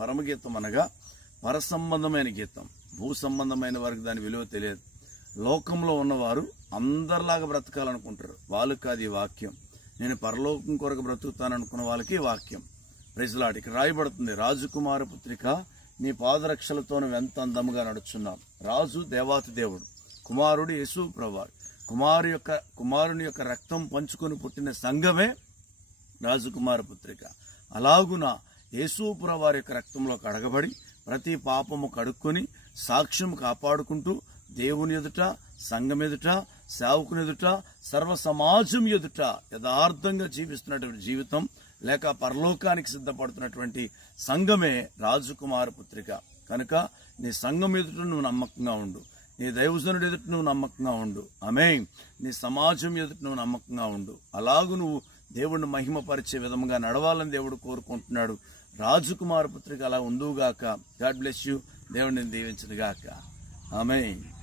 పరమగీతం అనగా పర సంబంధమైన గీతం. భూ సంబంధమైన వారికి దాని విలువ తెలియదు. లోకంలో ఉన్నవారు అందరిలాగా బ్రతకాలనుకుంటారు. వాళ్ళకి అది వాక్యం. నేను పరలోకం కొరకు బ్రతుకుతాననుకున్న వాళ్ళకి వాక్యం. Praise Lord. ఇక్కడ రాయబడుతుంది, రాజకుమార పుత్రిక నీ పాదరక్షలతో నువ్వు ఎంత అందముగా నడుచున్నావు. రాజు దేవాతి దేవుడు, కుమారుడు యేసు ప్రభువు. కుమారుని యొక్క రక్తం పంచుకొని పుట్టిన సంఘమే రాజకుమార పుత్రిక. అలాగున యేసు ప్రభువు వారి యొక్క రక్తంలో కడగబడి ప్రతి పాపము కడుక్కొని సాక్ష్యం కాపాడుకుంటూ దేవుని ఎదుట, సంఘం ఎదుట, సేవకుని ఎదుట, సర్వ సమాజం ఎదుట యథార్థంగా జీవిస్తున్నటువంటి జీవితం, లేక పరలోకానికి సిద్ధపడుతున్నటువంటి సంఘమే రాజకుమార పుత్రిక. కనుక నీ సంఘం ఎదుట నువ్వు నమ్మకంగా ఉండు. నీ దైవజనుడి ఎదుట నువ్వు నమ్మకంగా ఉండు. ఆమేన్. నీ సమాజం ఎదుట నువ్వు నమ్మకంగా ఉండు. అలాగూ నువ్వు దేవుడిని మహిమపరిచే విధంగా నడవాలని దేవుడు కోరుకుంటున్నాడు. రాజకుమార పుత్రిక అలా ఉండుగాక. God bless you. దేవుడిని దీవించును గాక. ఆమేన్.